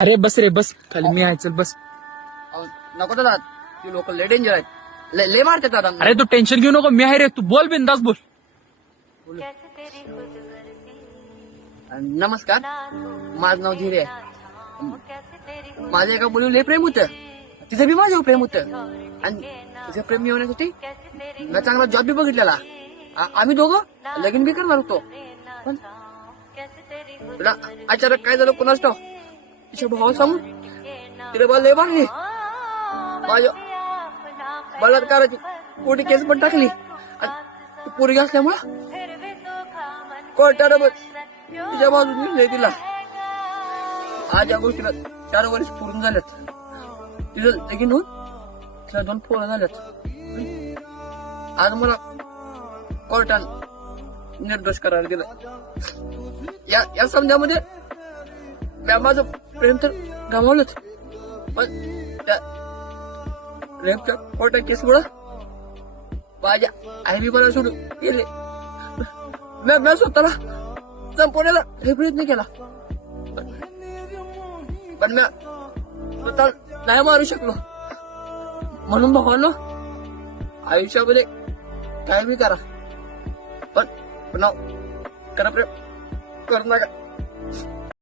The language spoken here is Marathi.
अरे बस रे बस. खाली मी आहे चल बस. अहो, नको दादा ती लोक लय डेंजर आहेत. लय लय मारतात दादा. अरे तू टेन्शन घेऊ नको मी आहे रे तू बोल बिंदास बोल. नमस्कार. माझं नाव धीरे आहे. माझ्या एका मुलीवर लय प्रेम होतं. तिचं बी माझ्यावर प्रेम होतं. आणि तिचं प्रेम मिळवण्यासाठी मी चांगला जॉब बी बघितलेला. आ- आम्ही दोघं लगीन बी करणार होतो. पण तुला अचानक काय झालं कोणाच ठाव तिच्या भावा सांगून तिला मला लय मारली माझ्या बलात्काराची मोठी केस पण टाकली आणि ती पोरगी असल्यामुळं कोर्टानं पण तिच्या बाजून निर्णय दिला। आज या गोष्टीला चार वर्ष पूर्ण झाल्यात। तिचं लगीन होऊन तिला दोन पोरं झाल्यात. आज मला कोर्टान निर्दोष करार दिला. या या समजामध्ये माझं प्रेम तर गमावलंच पण त्या रेपच्या केस केसमुळं माझ्या आईने मला सोडून गेले मी स्वतःला संपवण्याला हे प्रयत्न केला पण मी स्वतः नाही मारू शकलो म्हणून भावानो आयुष्यामध्ये काय बी करा पण पुन्हा करा प्रेम करू नका